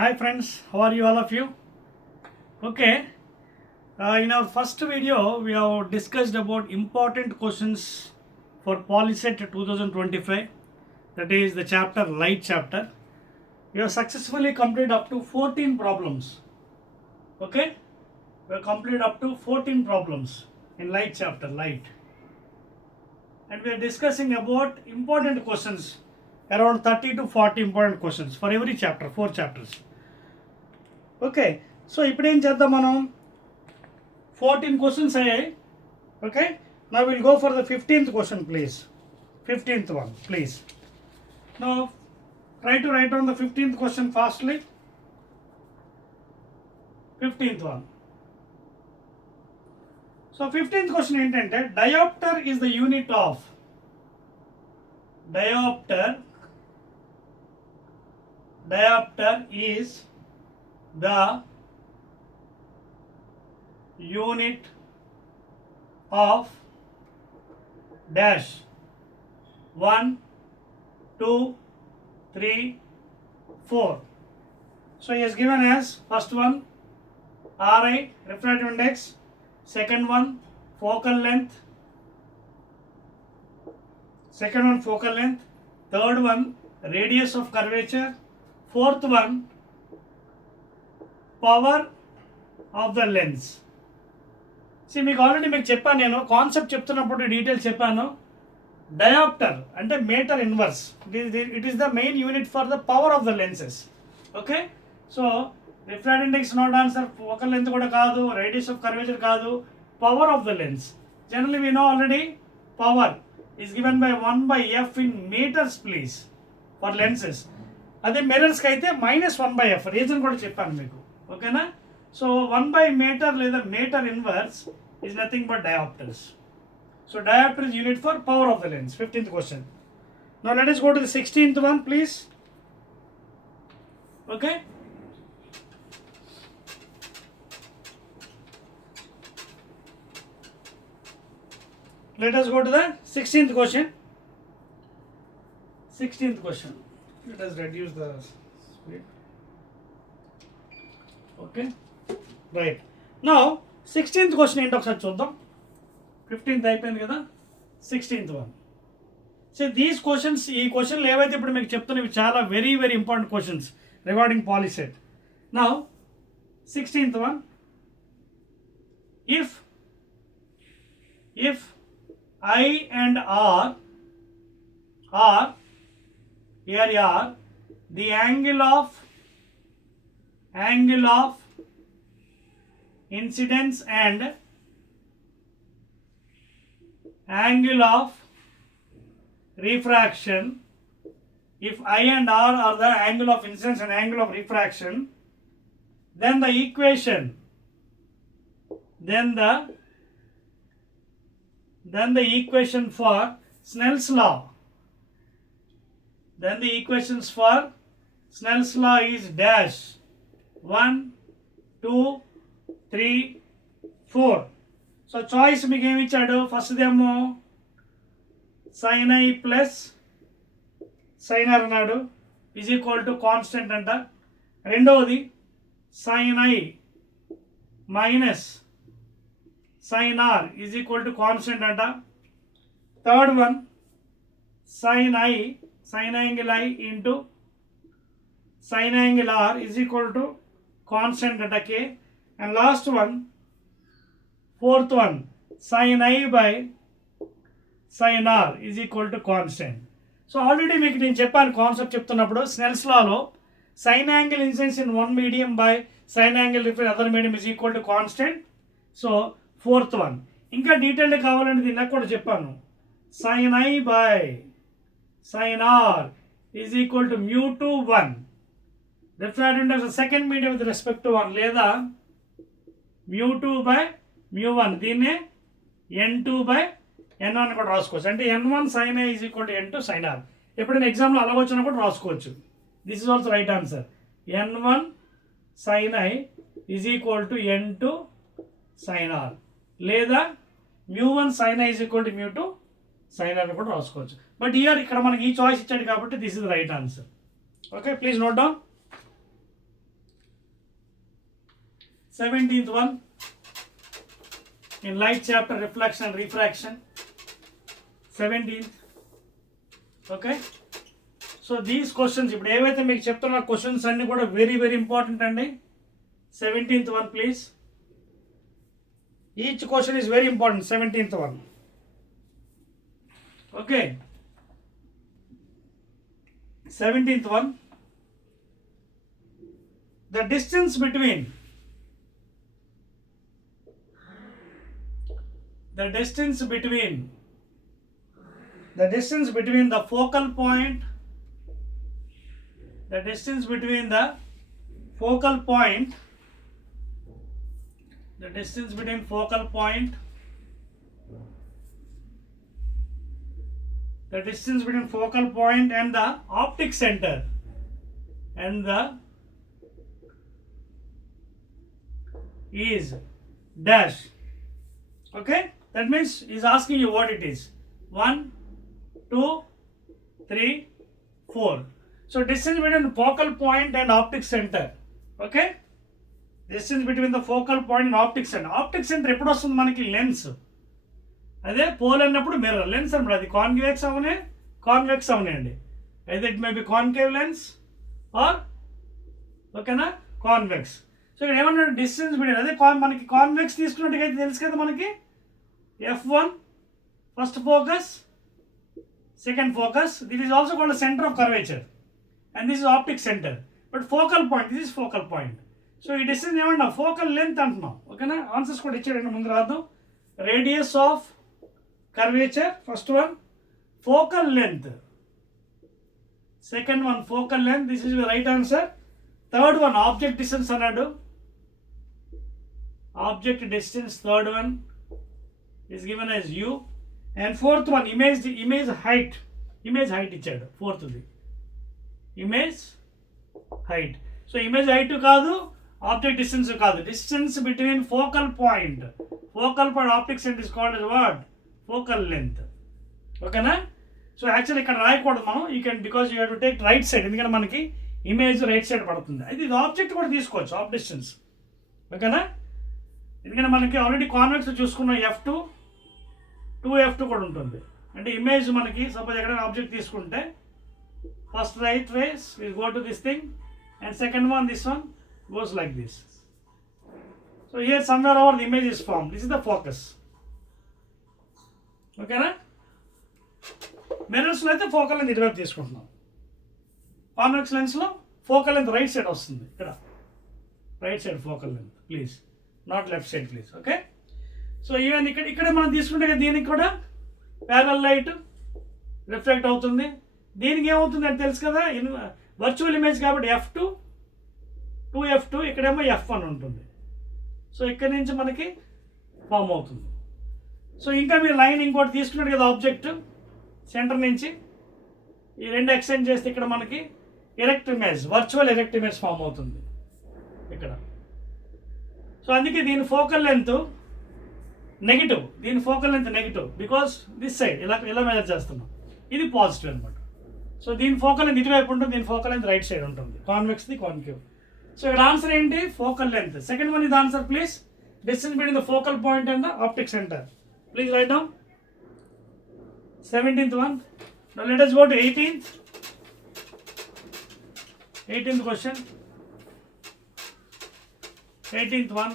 Hi friends, how are you all of you? Okay, in our first video we have discussed about important questions for Polycet 2025, that is the chapter light chapter. We have successfully completed up to 14 problems. Okay, we have completed up to 14 problems in light chapter light, and we are discussing about important questions, around 30 to 40 important questions for every chapter, 4 chapters. Okay so ఇప్పుడు ఏం చేద్దాం మనం 14 క్వశ్చన్స్ అయ్యాయి. Okay now will go for the 15th question please. 15th one please. Now try to write down the 15th question fastly. 15th one. So 15th question ఏంటంటే diopter is the unit of diopter is the unit of dash 1, 2, 3, 4. So he has given as first one Ri, refractive index, second one focal length, third one radius of curvature, fourth one power of the lens. మీకు already మీకు చెప్పాను, నేను concept చెప్తున్నప్పుడు details చెప్పాను. Diopter అంటే meter inverse, it is the main unit for the power of the lenses. Okay so refractive index not answer, focal length కూడా కాదు, radius of curvature కాదు, power of the lens. Generally we know already power is given by 1/f in meters please for lenses. అదే మిర్రర్స్కి అయితే -1/f, reason కూడా చెప్పాను మీకు. ఓకేనా సో 1/meter లేదా meter inverse is nothing but diopters. So diopter is unit for power of the lens. 15th question. Now let us go to the 16th one please. Okay, let us go to the 16th question. 16th question, let us reduce the speed. Okay right now 16th question ఏంటో ఒకసారి చూద్దాం. 15th అయిపోయింది కదా, 16th one. So these questions, ఈ క్వశ్చన్లు ఏవైతే ఇప్పుడు మీకు చెప్తున్నవి చాలా very very important questions regarding POLYCET. Now 16th one, if I and R are here are the angle of incidence and angle of refraction. If I and R are the angle of incidence and angle of refraction, then the equation for Snell's law, is dash 1, 2, 3, 4. So choice మీకు ఏమి ఇచ్చాడు, ఫస్ట్దేమో sin I plus sin R అన్నాడు, is equal to constant అంట. రెండవది sin I minus sin R is equal to constant అంట. Third one sin angle I into sin angle R is equal to constant at K. And last one, fourth one, sin I by sin R is equal to constant. So already మీకు నేను చెప్పాను కాన్సెప్ట్ చెప్తున్నప్పుడు, స్నెల్స్ లాలో sine angle incidence in one medium by sine angle difference other medium is equal to constant. So fourth one ఇంకా డీటెయిల్డ్ కావాలంటే దీనికి కూడా చెప్పాను, sin I by sin R is equal to μ2 1. Refractive index of second medium with respect to 1 లేదా μ2 by μ1, దీన్నే n2 by n1 కూడా రాసుకోవచ్చు. అంటే n1 sin I is equal to n2 sin R. ఎప్పుడైనా ఎగ్జామ్లో అలా వచ్చినా కూడా రాసుకోవచ్చు. This is also right answer. n1 sin I is equal to n2 sin R లేదా μ1 sin I is equal to μ2 sin R కూడా రాసుకోవచ్చు. బట్ ఇక్కడ మనకి ఈ చాయిస్ ఇచ్చాడు కాబట్టి this is right answer. Okay please note down. 17th one in light chapter, reflection and refraction. 17th. Okay. So these questions, ఇప్పుడు ఏవైతే మీకు చెప్తున్న క్వశ్చన్స్ అన్ని కూడా వెరీ వెరీ ఇంపార్టెంట్ అండి. 17th one please. Each question is very important. 17th one. Okay. 17th one. The distance between the distance between the focal point, the distance between the focal point, the distance between focal point, the distance between focal point and the optic center and the is dash. Okay, that means he's asking you what it is. 1, 2, 3, 4. So distance between focal point and optic center. Okay, distance between the focal point and optic center. Optic center ఎప్పుడు వస్తుంది మనకి? లెన్స్. అదే పోల్ అన్నప్పుడు mirror. Lens అన్నప్పుడు అది కాన్వెక్స్ అవనే convex అవనండి. అయితే it may be concave lens or ఓకేనా కాన్వెక్స్. సో ఇక్కడ ఏమన్నాడు? డిస్టెన్స్ బిట్వీన్, అదే మనకి కాన్వెక్స్ తీసుకున్నట్టుగా తెలుసు కదా మనకి. F1 first focus, second focus. This is also called the center of curvature and this is optic center. But focal point, this is focal point. So ఈ డిస్టెన్స్ ఏమన్నా ఫోకల్ లెంత్ అంటున్నాం. ఓకేనా? ఆన్సర్స్ కూడా ఇచ్చాడండి, ముందు రాద్దాం. Radius of curvature first one, focal length second one, focal length. This is right answer. Third one object distance అన్నాడు. Object distance third one is given as u, and fourth one image height ఇచ్చాడు. Fourth the image height. So image height కాదు, object distance కాదు, distance between focal point optic centre is called as what? Focal length. ఓకేనా? So actually ఇక్కడ రాయకూడదు మనం. You can, because you have to take right side, ఎందుకంటే మనకి image right side పడుతుంది. అయితే ఇది ఆబ్జెక్ట్ కూడా తీసుకోవచ్చు, ఆఫ్ డిస్టెన్స్. ఓకేనా? ఎందుకంటే మనకి ఆల్రెడీ కాన్వెక్స్ చూసుకున్న F2 2F2 కూడా ఉంటుంది. అంటే ఇమేజ్ మనకి సపోజ్ ఎక్కడైనా ఆబ్జెక్ట్ తీసుకుంటే first right rays will go to this thing and second one this one goes like this. So here somewhere over the image is form. This is the focus. ఓకేనా? మిర్రర్స్లో అయితే focal length ఇటువైపు తీసుకుంటున్నాం. Convex లెన్స్లో focal length right side వస్తుంది. ఇక్కడ right side focal length please, not left side please. Okay? So even ఇక్కడ మనం తీసుకుంటే దీనికి కూడా ప్యారల్ లైట్ రిఫ్లెక్ట్ అవుతుంది. దీనికి ఏమవుతుంది అని తెలుసు కదా, వర్చువల్ ఇమేజ్ కాబట్టి F2 2F2, ఇక్కడేమో F1 ఉంటుంది. సో ఇక్కడ నుంచి మనకి ఫామ్ అవుతుంది. సో ఇంకా మీరు లైన్ ఇంకోటి తీసుకున్నాడు కదా ఆబ్జెక్ట్ సెంటర్ నుంచి, ఈ రెండు ఎక్స్టెండ్ చేస్తే ఇక్కడ మనకి erect image, virtual erect image form అవుతుంది ఇక్కడ. సో అందుకే దీని ఫోకల్ లెంత్ నెగిటివ్, దీని focal length negative, because this side ఇలా మెజర్ చేస్తున్నాం. ఇది పాజిటివ్ అనమాట. సో దీని ఫోకల్ లెంత్ ఇటువైపు ఉంటుంది, దీని ఫోకల్ లెంత్ రైట్ సైడ్ ఉంటుంది, కాన్వెక్స్ది కాన్కేవ్. సో ఇక్కడ ఆన్సర్ ఏంటి? Focal length. సెకండ్ వన్ ఇది answer please. Distance between the focal point and the optic centre. Please right down. 17th one. Now let us go to 18th question. 18th one.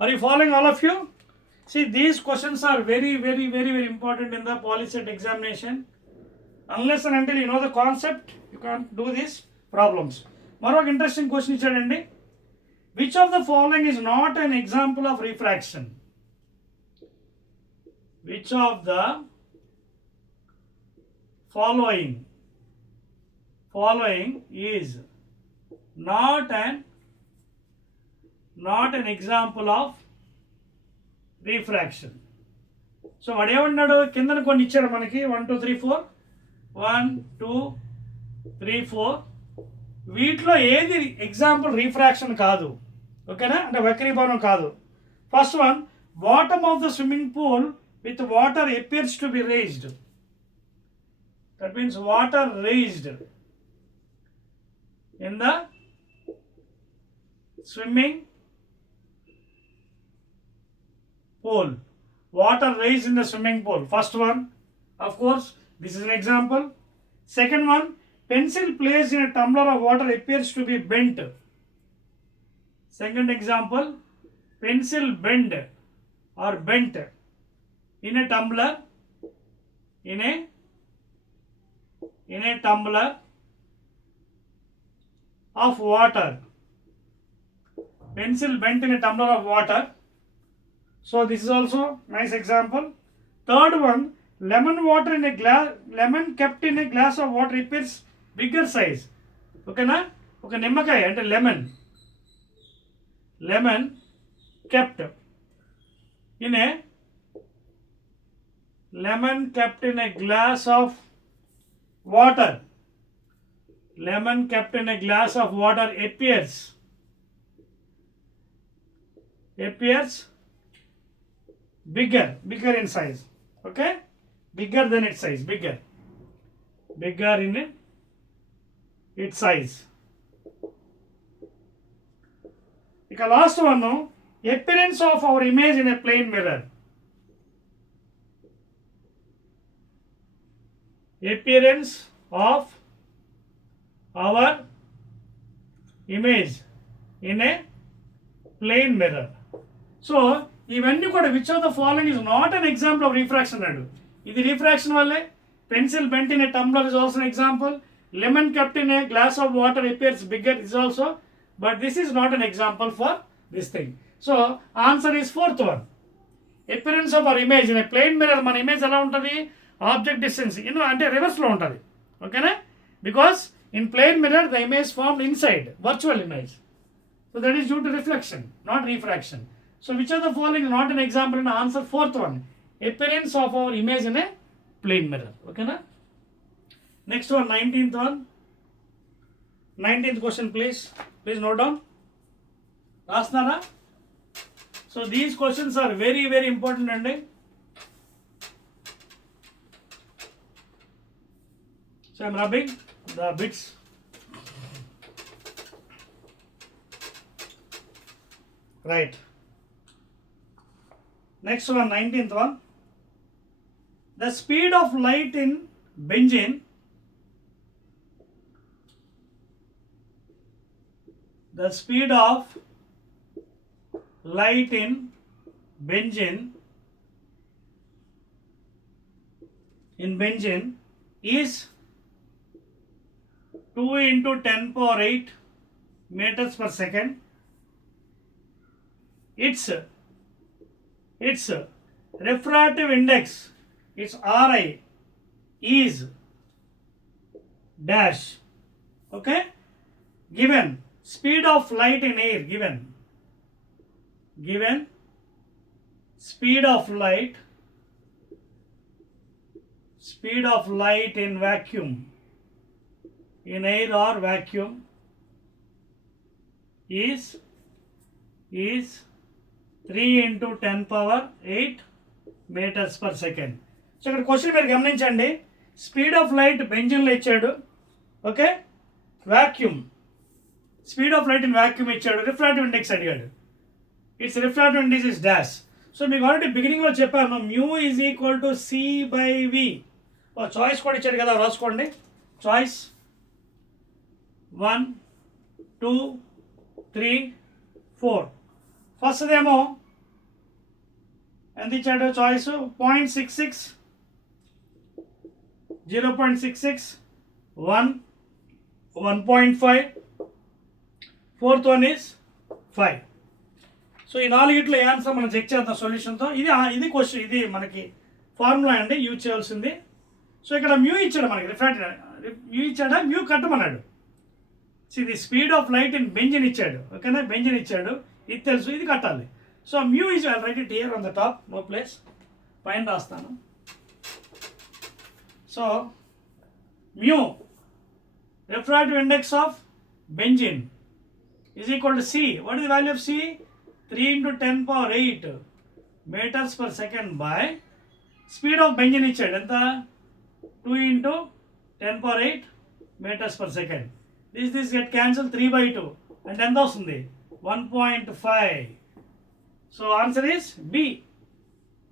Are you following, all of you? See, these questions are very important in the Polycet examination. Unless and until you know the concept, you can't do these problems. Marok interesting question ichadandi. Which of the following is not an example of refraction? Which of the following is not an example of refraction? So వాడు ఏమన్నాడు, కిందన కొన్ని ఇచ్చాడు మనకి 1 2 3 4 1 2 3 4. వీటిలో ఏది example refraction కాదు? ఓకేనా? అంటే వక్రీభవనం కాదు. First one, bottom of the swimming pool with water appears to be raised. That means water raised in the swimming pool. Water raised in the swimming pool. First one, of course, this is an example. Second one, pencil placed in a tumbler of water appears to be bent. Second example, pencil bent or bent in a tumbler, in a tumbler of water. Pencil bent in a tumbler of water. So this is also nice example. Third one, lemon water in a glass, lemon kept in a glass of water appears bigger size. Okay na? Okay, nimmakai ante lemon kept in a glass of water. Lemon kept in a glass of water appears bigger in size. Okay, bigger than its size, bigger in its size. ఇక last one, appearance of our image in a plane mirror. Appearance of our image in a plane mirror. So ఇవన్నీ కూడా which of the following is not an example of refraction అన్నాడు. ఇది refraction వల్లే. Pencil bent in a tumbler is also example. Lemon kept in a glass of water appears bigger is also, but this is not an example for this thing. So answer is fourth one. Appearance of our image in a plane mirror. మన image ఎలా ఉంటుంది? Object distance అంటే రివర్స్లో ఉంటుంది. ఓకేనా? Because in plane mirror the image formed inside virtual image. So that is due to reflection, not refraction. So which of the following is not an example? In answer fourth one, appearance of our image in a plane mirror. Okay na? Next one, 19th one. 19th question, please note down. Rasnara. So these questions are very, very important and so I am rubbing the bits. Right. Next one, 19th one. The speed of light in benzene is 2 into 10 power 8 meters per second. Its refractive index, its Ri, is dash. Okay, given speed of light in air, given speed of light in vacuum, in air or vacuum, is 3 into 10 power 8 meters per second. So ఇక్కడ క్వశ్చన్ మీరు గమనించండి. Speed of light బెంజిన్లో ఇచ్చాడు. Okay, vacuum, speed of light in vacuum ఇచ్చాడు. Refractive index అడిగాడు. It's refractive index is dash. So మీకు ఆల్రెడీ బిగినింగ్లో చెప్పాను, mu is equal to C/V. Choice కూడా ఇచ్చాడు కదా, రాసుకోండి. చాయిస్ 1, 2, 3, 4. ఫస్ట్ ఏమో ఎంత ఇచ్చాడు? చాయిస్ 0.66, 0.66, 1, 1.5, ఫోర్త్ వన్ ఈజ్ 5. సో ఈ నాలుగిట్లో ఏ ఆన్సర్ మనం చెక్ చేద్దాం సొల్యూషన్తో. ఇది క్వశ్చన్, ఇది మనకి ఫార్ములా అండి యూజ్ చేయాల్సింది. సో ఇక్కడ మ్యూ ఇచ్చాడు మనకి, రిఫ్రాక్టివ్ మ్యూ ఇచ్చాడా, మ్యూ కట్టమన్నాడు. ఇది speed of light in benzene ఇచ్చాడు. ఓకేనా, బెంజిన్ ఇచ్చాడు, ఇది తెలుసు, ఇది కట్టాలి. So mu is write it here on the top, no place, పైన రాస్తాను. So mu refractive index of benzene is equal to C. What is the value of C? 3 into 10 power 8 meters per second by speed of benzene ఇచ్చాడు ఎంత? 2 into 10 power 8 meters per second. This get cancelled, 3/2 అంటే ఎంత వస్తుంది? 1.5. So answer is B.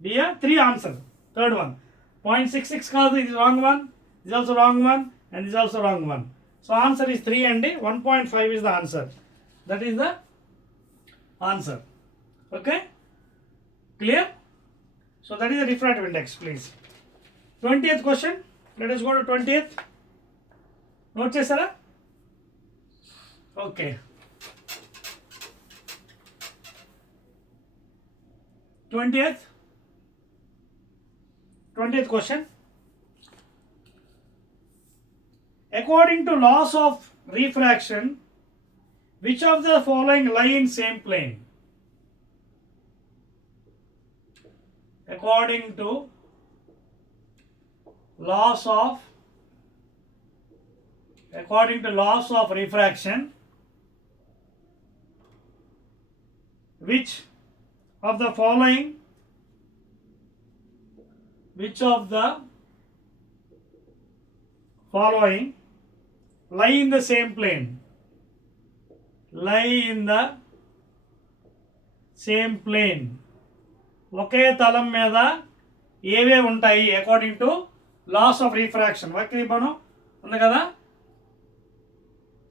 B, 3 answer. Third one. 0.66 కాదు, ఇది wrong one. This is also wrong one. And this is also wrong one. So answer is 3 and 1.5 is the answer. That is the answer. Okay? Clear? So that is the refractive index, please. 20th question. Let us go to 20th. Note chesara? Okay. 20th question. According to laws of refraction, which of the following lie in same plane? According to laws of refraction, which of the following lie in the same plane? Lie in the same plane. ఒకే తలం మీద ఏవే ఉంటాయి according to laws of refraction? వక్రీభవనం ఉంది కదా.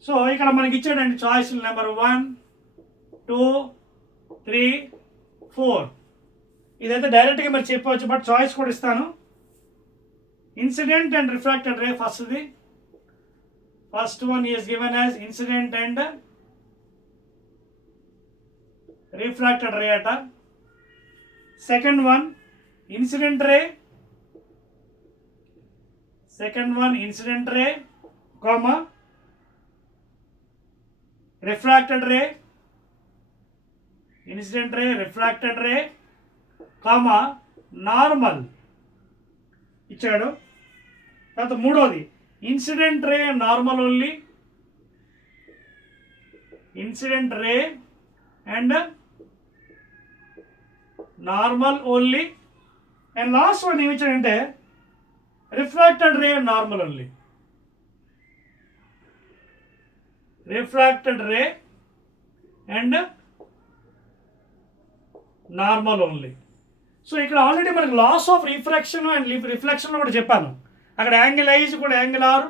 సో ఇక్కడ మనకి ఇచ్చాడండి చాయిస్లు నెంబర్ 1, 2, 3, 4. ఇదైతే డైరెక్ట్గా మీరు చెప్పవచ్చు, బట్ చాయిస్ కూడా ఇస్తాను. Incident and refracted ray first one is given as incident and refracted ray అట. Second one, incident ray, comma, refracted ray, refracted ray, comma, normal. ఇచ్చాడు. తర్వాత మూడోది incident ray normal only, incident ray and normal only. And last one ఏమి ఇచ్చాడంటే refracted ray normal only, refracted ray and normal only. So ఇక్కడ already మనకి laws of refraction and రిఫ్లెక్షన్లో కూడా చెప్పాను. అక్కడ యాంగిల్ ఐజ్ కూడా యాంగిల్ ఆర్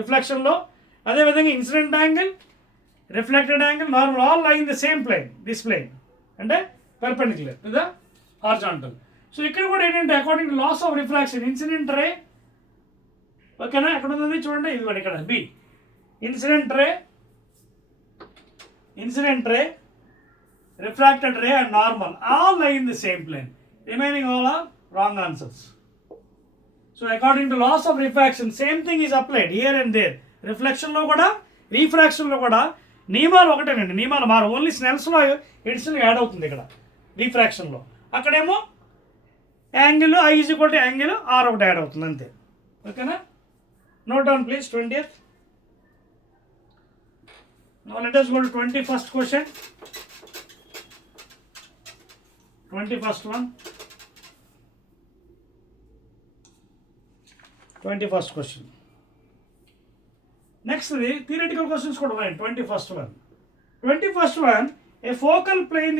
రిఫ్లెక్షన్లో, అదేవిధంగా incident angle, reflected angle, normal all lie in the same plane, this plane అంటే perpendicular to the horizontal. So ఇక్కడ కూడా ఏంటంటే according to laws of refraction incident ray, ఓకేనా, ఎక్కడ ఉంది చూడండి, ఇది కూడా ఇక్కడ B. Incident ray, refracted ray and normal all lie in the same plane. Remaining all are wrong answers. So according to laws of refraction same thing is applied here and there. రిఫ్లెక్షన్లో కూడా రిఫ్రాక్షన్లో కూడా నియమాలు ఒకటేనండి, నియమాలు మారు. ఓన్లీ స్నెల్స్లో edition add అవుతుంది ఇక్కడ రిఫ్రాక్షన్లో. అక్కడేమో angle i is equal to angle r ఒకటి యాడ్ అవుతుంది అంతే. ఓకేనా? Note down please 20th. Now let us go to 21st question. 21st one. 21st question. Next the theoretical questions కూడా ఉన్నాయి. 21st one. 21st one, a focal plane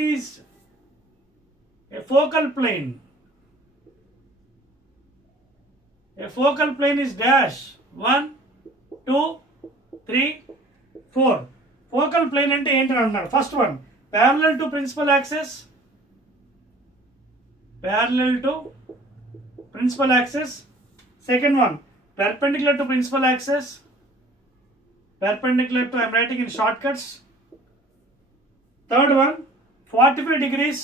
is dash 1, 2, 3, 4. Focal plane అంటే ఏంటి అంటున్నారు. First one parallel to principal axis, second one perpendicular to principal axis, perpendicular to, I am writing in shortcuts. Third one 45 degrees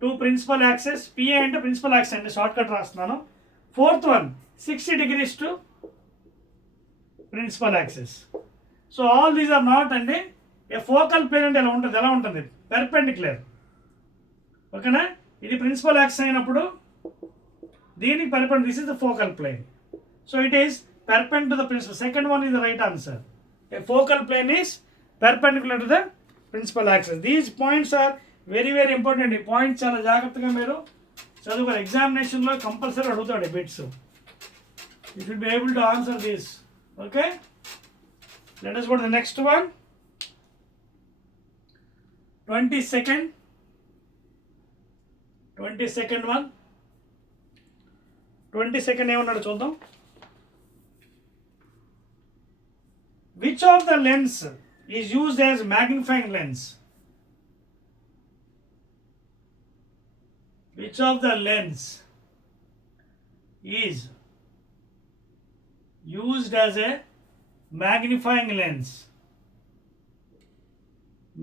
to principal axis, PA అంటే principal axis అంటే shortcut రాస్తున్నాను. Fourth one 60 degrees to principal axis. So all these are not అంటే a focal plane అంటే ఎలా ఉంటుంది perpendicular. ఓకేనా? ఇది principal axis అయినప్పుడు దీనికి perpendicular, this is the focal plane. So it is perpendicular to the principal. Second one is the right answer. A focal plane is perpendicular to the principal axis. These points are very very important. ఈ పాయింట్స్ చాలా జాగ్రత్తగా మీరు చదువుకోవాలి. ఎగ్జామినేషన్లో కంపల్సరీ అడుగుతాడు bits. You should be able to answer this. Okay? Let us go to the next one. 22nd one. 22nd ఏమన్నాడు చూద్దాం. Which of the lens is used as magnifying lens? Which of the lens is used as a magnifying lens?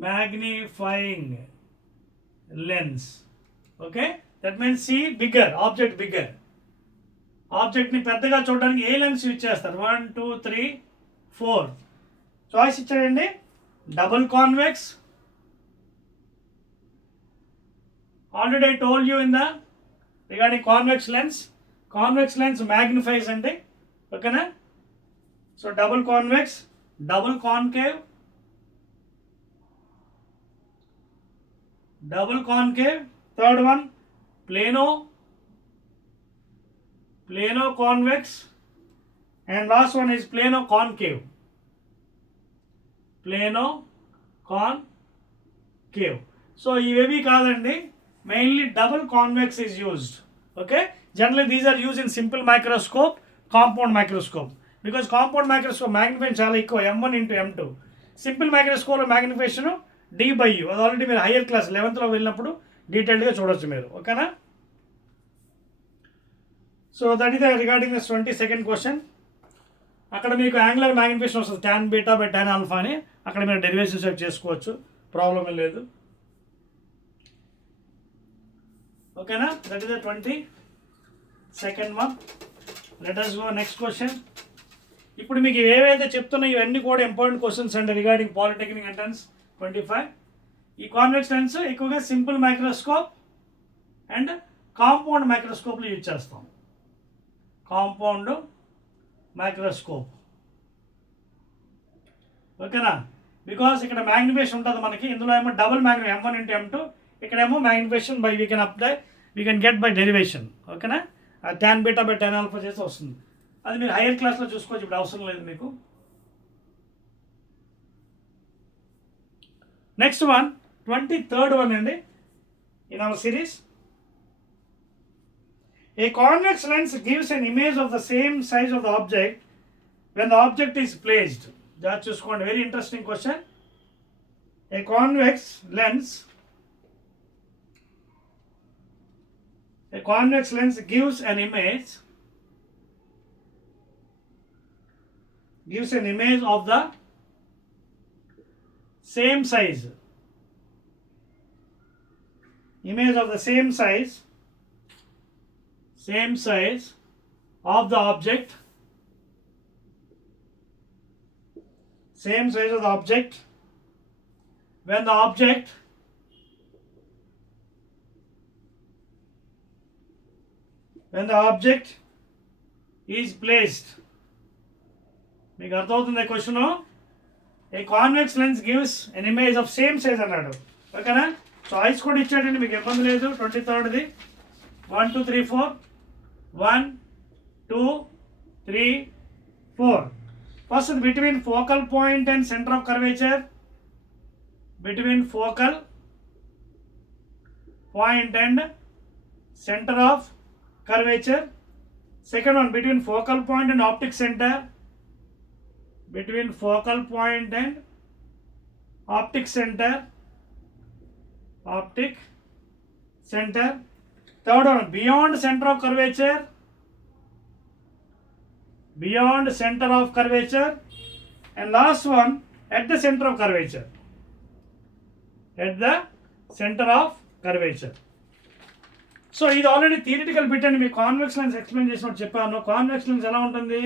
Magnifying lens. Okay, that means see bigger, object bigger. Object ni పెద్దగా చూడడానికి ఏ lens use చేస్తారు? 1 2 3 4 choice ఇచ్చాడండి. Double convex, already I told you in the regarding convex lens magnifies అండి. ఓకేనా? So double convex, double concave, third one plano convex, and last one is plano concave. So ఇవేవి కాదండి, mainly double convex is used. Okay, generally these are used in simple microscope, compound microscope, because compound microscope magnifying చాలా ఎక్కువ, m1 into m2. Simple microscope magnification d/u, అది ఆల్రెడీ మీరు hire class 11th లో వెళ్ళినప్పుడు డీటెయిల్డ్గా చూడొచ్చు మీరు. ఓకేనా? So that is regarding this 22nd question. అక్కడ మీకు యాంగులర్ మ్యాగ్నిఫికేషన్ వస్తుంది tan beta by tan alpha అని, అక్కడ మీరు డెరివేషన్స్ చెక్ చేసుకోవచ్చు, ప్రాబ్లం లేదు. ఓకేనా? That is the 22nd one. Let us go next question. ఇప్పుడు మీకు ఏవైతే చెప్తున్నాయో ఇవన్నీ కూడా ఇంపార్టెంట్ క్వశ్చన్స్ అండి రిగార్డింగ్ పాలిటెక్నిక్ ఎంట్రన్స్ 25. ఈ కాన్వెక్స్ లెన్స్ ఎక్కువగా సింపుల్ మైక్రోస్కోప్ అండ్ కాంపౌండ్ మైక్రోస్కోప్లో యూజ్ చేస్తాం. Compound microscope. ఓకేనా? బికాస్ ఇక్కడ మ్యాగ్నిఫికేషన్ ఉంటుంది మనకి, ఇందులో ఏమో double magnification m1 into m2, ఇక్కడేమో magnification by we can get by derivation. ఓకేనా? tan beta by tan alpha చేసి వస్తుంది. అది మీరు హైయర్ క్లాస్లో చూసుకోవచ్చు, ఇప్పుడు అవసరం లేదు మీకు. నెక్స్ట్ వన్ 23rd one అండి in our series. A convex lens gives an image of the same size of the object when the object is placed. Just చూసుకోండి, very interesting question. A convex lens gives an image of the same size. Image of the same size of the object. Same size of the object when the object is placed. మీకు అర్థమవుతుంది క్వశ్చన్. ఏ convex lens gives an image of same size అన్నాడు. ఓకేనా? చాయిస్ కూడా ఇచ్చాడండి, మీకు ఇబ్బంది లేదు. 23rd 1 2 3 4 1 2 3 4. First, between focal point and center of curvature. Between focal point and center of curvature. Second one, between focal point and optic center. Between focal point and optic center. Third one, beyond center of curvature. And last one, at the center of curvature. So ఇది already theoretical bit అండి. మీ convex lens explain చేసినట్టు చెప్పాను. Convex lens ఎలా ఉంటుంది?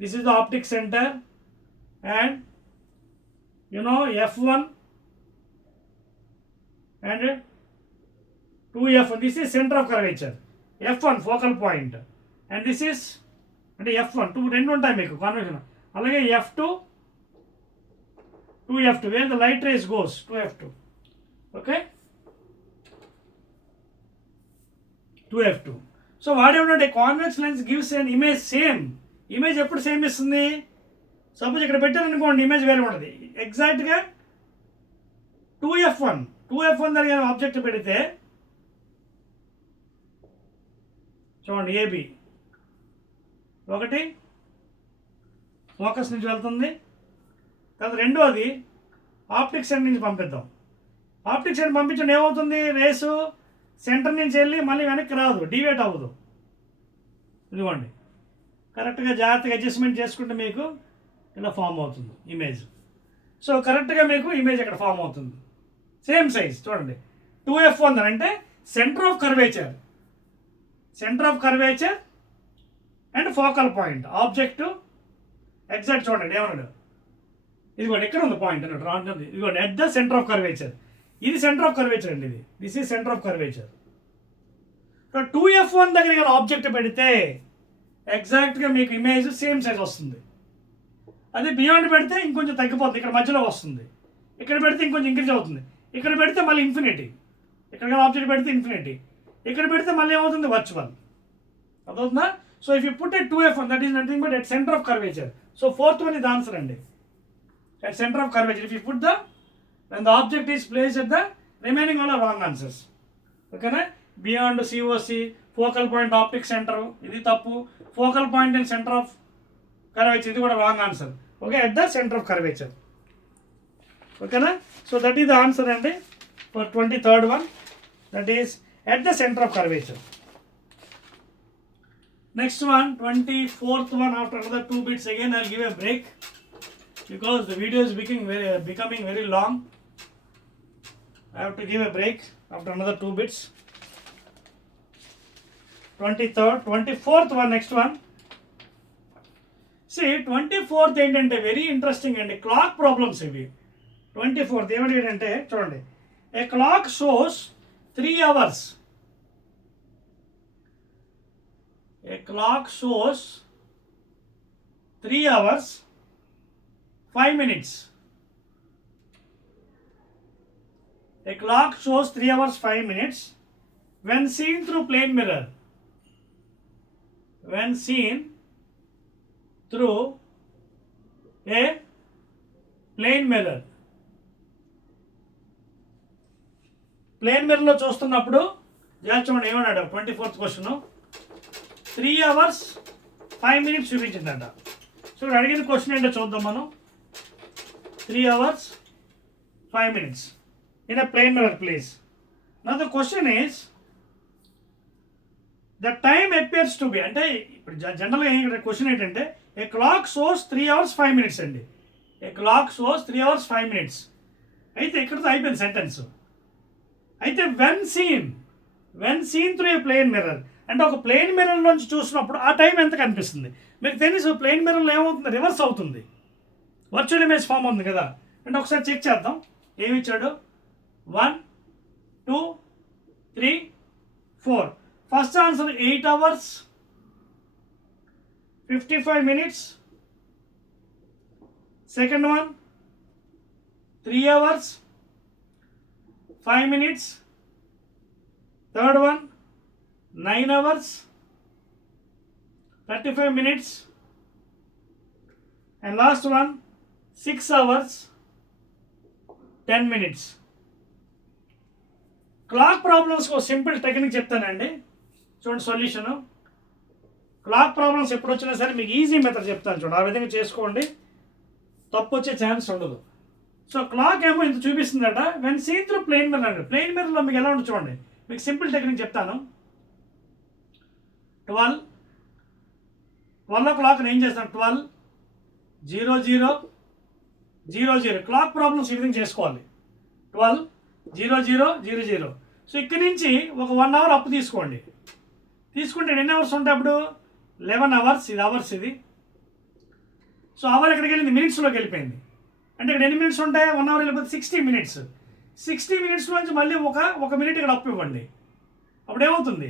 This is the optic centre and f1 and 2f1. This is center of curvature. f1 focal point and this is అంటే f1 2 రెండు ఉంటాయి మీకు కాన్వెక్షన్. అలాగే f2 2f2 where the light rays goes to f2. Okay, 2f2. So వాడేమంటే convex lens gives an image same. Image ఎప్పుడు same ఇస్తుంది? Suppose ఇక్కడ పెట్టారనుకోండి, ఇమేజ్ వేరే ఉంటుంది. ఎగ్జాక్ట్గా 2f1 2F1 దగ్గర ఆబ్జెక్ట్ పెడితే చూడండి ఏబి ఒకటి ఫోకస్ నుంచి వెళ్తుంది, తర్వాత రెండోది ఆప్టిక్ సెంటర్ నుంచి పంపిద్దాం. ఆప్టిక్ సెంటర్ పంపించండి ఏమవుతుంది, రేసు సెంటర్ నుంచి వెళ్ళి మళ్ళీ వెనక్కి రాదు, డివేట్ అవ్వదు. ఇదిగోండి కరెక్ట్గా జాగ్రత్తగా అడ్జస్ట్మెంట్ చేసుకుంటే మీకు ఇలా ఫామ్ అవుతుంది ఇమేజ్. సో కరెక్ట్గా మీకు ఇమేజ్ ఇక్కడ ఫామ్ అవుతుంది, సేమ్ సైజ్. చూడండి 2F1 అంటే centre of curvature, centre of curvature and focal point object exact. చూడండి ఏమన్నాడు, ఇదిగోండి ఎక్కడ ఉంది పాయింట్ అన్నాడు, రాంగ్ ఉంది. ఇదిగోండి at the centre of curvature, ఇది సెంటర్ ఆఫ్ కర్వేచర్ అండి, ఇది this is centre of curvature. So 2F1 దగ్గర ఆబ్జెక్ట్ పెడితే ఎగ్జాక్ట్గా మీకు ఇమేజ్ సేమ్ సైజ్ వస్తుంది. అదే బియాండ్ పెడితే ఇంకొంచెం తగ్గిపోతుంది, ఇక్కడ మధ్యలో వస్తుంది. ఇక్కడ పెడితే ఇంకొంచెం ఇంక్రీజ్ అవుతుంది, ఇక్కడ పెడితే మళ్ళీ ఇన్ఫినిటీ, ఇక్కడ ఆబ్జెక్ట్ పెడితే ఇన్ఫినిటీ, ఇక్కడ పెడితే మళ్ళీ ఏమవుతుంది వర్చువల్. అదవుతుందా? So if you put at 2F1 that is nothing but at centre of curvature. So fourth one ఇది ఆన్సర్ అండి, at centre of curvature. If you put the when the object is placed at the remaining all are wrong answers. ఓకేనా? Beyond COC, focal point optic centre ఇది తప్పు, focal point and centre of curvature ఇది కూడా wrong answer. Okay, at the centre of curvature. ఓకేనా? So that is the answer అండి for 23rd one, that is at the centre of curvature. Next one 24th one. After another 2 bits again I'll give a break because the video is becoming very long. I have to give a break after another 2 bits. 23rd, 24th one, next one. See 24th ఏంటంటే very interesting అండి, clock problems ఇవి. 24th ఏమంటే చూడండి, ఏ clock shows 3 hours. A clock shows 3 hours 5 minutes. A clock shows 3 hours 5 minutes when seen through plane mirror. When seen through a plane mirror. Plane మిర్రర్లో చూస్తున్నప్పుడు చూడండి ఏమన్నాడు 24th question 3 hours 5 minutes చూపించిందంట. సో అడిగిన క్వశ్చన్ ఏంటో చూద్దాం మనం. 3 hours 5 minutes in a plane mirror place. Now the question is the time appears to be, అంటే ఇప్పుడు జనరల్గా క్వశ్చన్ ఏంటంటే a clock shows 3 hours 5 minutes అండి. A clock shows 3 hours 5 minutes అయితే ఇక్కడతో అయిపోయింది సెంటెన్స్. అయితే when seen through a plane mirror అంటే ఒక ప్లేన్ మిర్రర్ నుంచి చూసినప్పుడు ఆ టైం ఎంత కనిపిస్తుంది మీకు తెలుసు. ప్లేన్ మిర్రర్లో ఏమవుతుంది, రివర్స్ అవుతుంది, వర్చువల్ ఇమేజ్ ఫామ్ అవుతుంది కదా. అంటే ఒకసారి చెక్ చేద్దాం ఏమి ఇచ్చాడు. 1 2 3 4. First answer 8 hours 55 minutes. Second one 3 hours 5 minutes. Third one 9 hours 35 minutes. And last one 6 hours 10 minutes. క్లాక్ ప్రాబ్లమ్స్ ఒక సింపుల్ టెక్నిక్ చెప్తానండి, చూడండి సొల్యూషను. క్లాక్ ప్రాబ్లమ్స్ ఎప్పుడు వచ్చినా సరే మీకు ఈజీ మెథడ్ చెప్తాను చూడండి, ఆ విధంగా చేసుకోండి, తప్పు వచ్చే ఛాన్స్ ఉండదు. సో క్లాక్ ఏమో ఇంత చూపిస్తుందట when seen through plane mirror అండి. ప్లేన్ మిర్రర్లో మీకు ఎలా ఉంటుంది చూడండి, మీకు సింపుల్ టెక్నిక్ చెప్తాను. 12 o'clock ఏం చేస్తాను, 12:00:00. క్లాక్ ప్రాబ్లమ్స్ ఈ విధంగా చేసుకోవాలి. 12:00:00. సో ఇక్కడి నుంచి ఒక 1 hour అప్పు తీసుకోండి. తీసుకుంటే ఎన్ని అవర్స్ ఉంటాయి అప్పుడు 11 hours. ఇది అవర్స్ ఇది. సో అవర్ ఎక్కడికి వెళ్ళింది, మినిట్స్లోకి వెళ్ళిపోయింది. అంటే ఇక్కడ ఎన్ని మినిట్స్ ఉంటాయి, 1 hour వెళ్ళిపోతే 60 minutes. 60 minutes నుంచి మళ్ళీ ఒక మినిట్ ఇక్కడ అప్పు ఇవ్వండి. అప్పుడు ఏమవుతుంది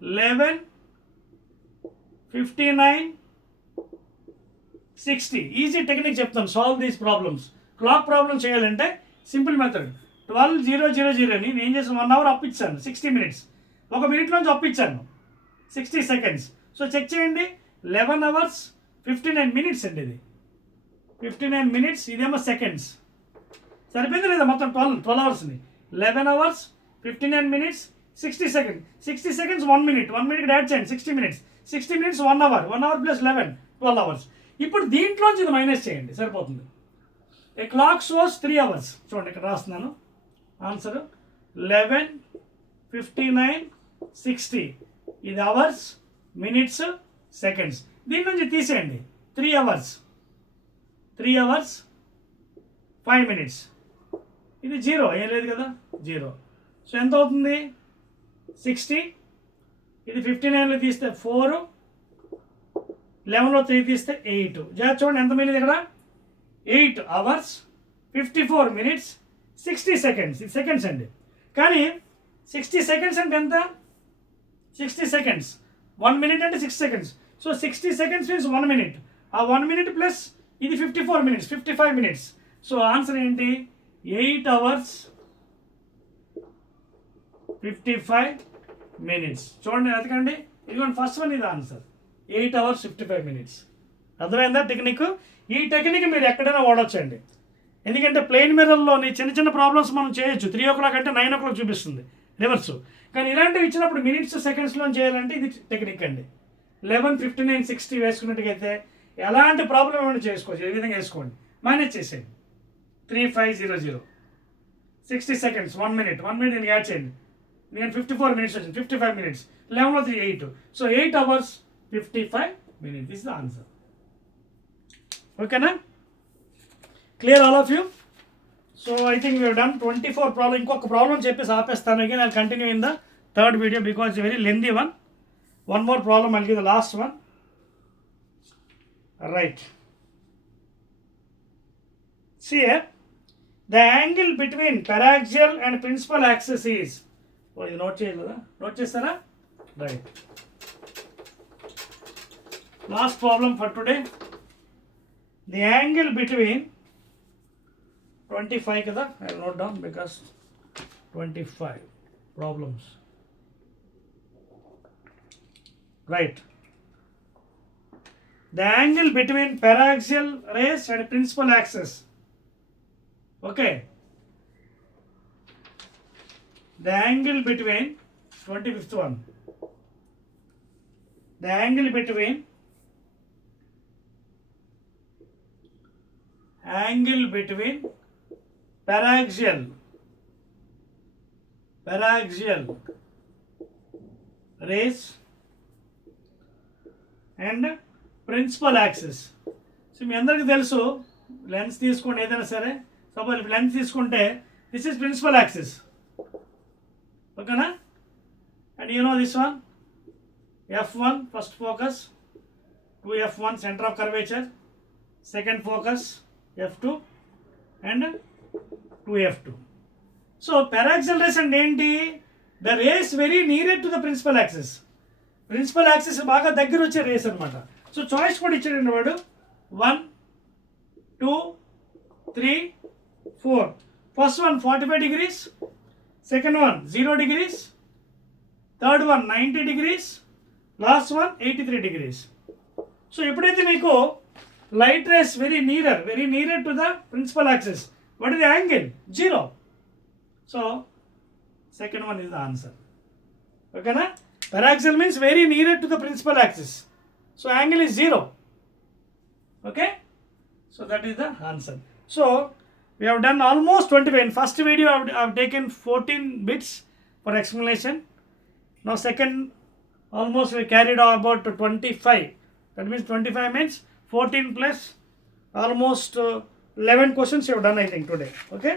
11:59:60. ఈజీ టెక్నిక్ చెప్తాను, solve these problems. Clock problem చేయాలంటే సింపుల్ మెథడ్. 12:00 అని నేను చేసాను, 1 hour అప్పు ఇచ్చాను 60 minutes. 1 minute నుంచి అప్పు ఇచ్చాను 60 seconds. సో చెక్ చేయండి 11 hours 59 minutes అండి. ఇది 59 minutes, ఇదేమో సెకండ్స్. సరిపోయింది లేదా మొత్తం 12 hours. 11 hours 59 minutes 60 seconds. 60 seconds 1 minute, 1 minute యాడ్ చేయండి 60 minutes, 60 minutes 1 hour, 1 hour plus 11 12 hours. ఇప్పుడు దీంట్లోంచి ఇది మైనస్ చేయండి సరిపోతుంది. ఏ క్లాక్ షోస్ 3 hours. చూడండి ఇక్కడ రాస్తున్నాను ఆన్సర్ 11 59 60. ఇది అవర్స్ మినిట్స్ సెకండ్స్. దీని నుంచి తీసేయండి 3 hours 5 minutes. ఇది 0 ఏం లేదు కదా 0. సో ఎంత అవుతుంది 60. ఇది 59లో తీస్తే 4, 11లో 3 తీస్తే 8. జాగ్రత్త చూడండి ఎంత మిగిలింది ఇక్కడ 8 hours 54 minutes 60 seconds. ఇది సెకండ్స్ అండి. కానీ 60 seconds అంటే ఎంత 60 seconds 1 minute అంటే 6 seconds. సో 60 seconds మీన్స్ 1 minute. ఆ 1 minute ప్లస్ ఇది 54 minutes 55 minutes. సో ఆన్సర్ ఏంటి 8 hours 55 minutes. చూడండి ఎతకండి ఇదిగోండి ఫస్ట్ వన్ ఇది ఆన్సర్ 8 hours 55 minutes. అర్థమైందా టెక్నిక్? ఈ టెక్నిక్ మీరు ఎక్కడైనా వాడొచ్చండి. ఎందుకంటే ప్లెయిన్ మిర్రర్లోని చిన్న చిన్న ప్రాబ్లమ్స్ మనం చేయొచ్చు. 3 o'clock అంటే 9 o'clock చూపిస్తుంది రివర్స్. కానీ ఇలాంటివి ఇచ్చినప్పుడు మినిట్స్ సెకండ్స్లో చేయాలంటే ఇది టెక్నిక్ అండి. 11 59 60 వేసుకున్నట్టుగైతే ఎలాంటి ప్రాబ్లం ఏమైనా చేసుకోవచ్చు. ఏ విధంగా వేసుకోండి మేనేజ్ చేసేయండి. 3500 60 seconds 1 minute నేను యాడ్ చేయండి. నేను 54 minutes వచ్చింది 55 minutes 11లో 3 8. సో 8 hours 55 minutes ఇస్ ద ఆన్సర్. ఓకేనా? Clear all of you? So I think we done 24 problem. ఇంకొక ప్రాబ్లం చెప్పేసి ఆపేస్తాను. Again I continue in the third video because very lengthy one. One more problem, I'll give the last one. Right. See here, the angle between paraxial and principal axis is. Oh, you note chestara? Right. Last problem for today. The angle between 25 kada, I'll note down because 25 problems. Right. The angle between paraxial rays and principal axis. Okay. The angle between 25th one. The angle between paraxial rays and principal axis. So మీ అందరికీ తెలుసు lens తీసుకోండి ఏదైనా సరే. Suppose lens తీసుకుంటే this is principal axis. ఓకేనా? And you know this one F1 first focus, 2F1 centre of curvature, second focus F2 and 2F2. So paraxial rays అంటే ఏంటి? The rays very near to the principal axis. Principal axis బాగా దగ్గర వచ్చే రేస్ అనమాట. So choice కూడా ఇచ్చాడండి వాడు 1 2 3 4. First one 45 degrees, second one 0 degrees, third one 90 degrees, last one 83 degrees. So ఎప్పుడైతే మీకు light rays very near to the principal axis, what is the angle? 0. So second one is the answer. ఓకేనా? Paraxial means very near to the principal axis. So angle is 0. Okay? So that is the answer. So we have done almost 25. In first video I have taken 14 bits for explanation. Now second almost we carried on about 25. That means 25 means 14 plus almost 11 questions you have done I think today. Okay?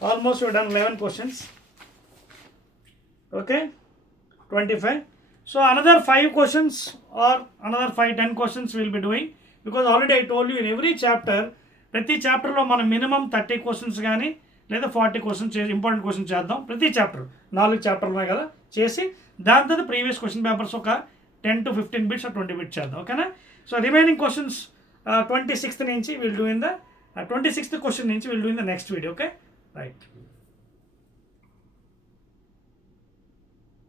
Almost you have done 11 questions. Okay? 25. So another 5 questions or another 5-10 questions we will be doing, because already I told you in every chapter ప్రతి చాప్టర్లో మనం మినిమం 30 క్వశ్చన్స్ కానీ లేదా 40 questions important questions చేద్దాం. ప్రతి చాప్టర్ 4 చాప్టర్లు ఉన్నాయి కదా చేసి దాని తర్వాత ప్రీవియస్ క్వశ్చన్ పేపర్స్ ఒక 10 to 15 బిట్స్ 20 బిట్స్ చేద్దాం. ఓకేనా? సో రిమైనింగ్ క్వశ్చన్స్ 26th నుంచి will do in the 26th question నుంచి will do in the next video. Okay right.